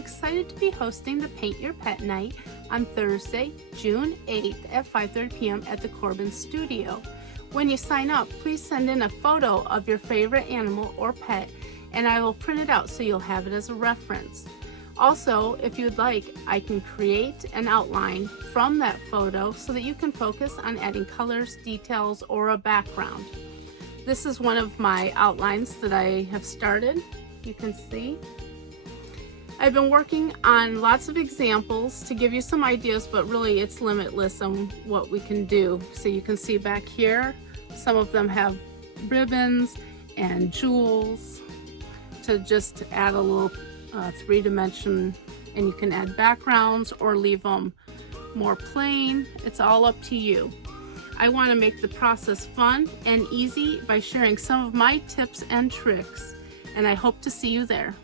excited to be hosting the Paint Your Pet Night on Thursday, June 8th at 5:30 p.m. at the Corbin Studio. When you sign up, please send in a photo of your favorite animal or pet, and I will print it out so you'll have it as a reference. Also, if you'd like, I can create an outline from that photo so that you can focus on adding colors, details, or a background. This is one of my outlines that I have started. You can see. I've been working on lots of examples to give you some ideas, but really it's limitless on what we can do. So you can see back here, some of them have ribbons and jewels to just add a little three-dimension, and you can add backgrounds or leave them more plain. It's all up to you. I want to make the process fun and easy by sharing some of my tips and tricks, and I hope to see you there.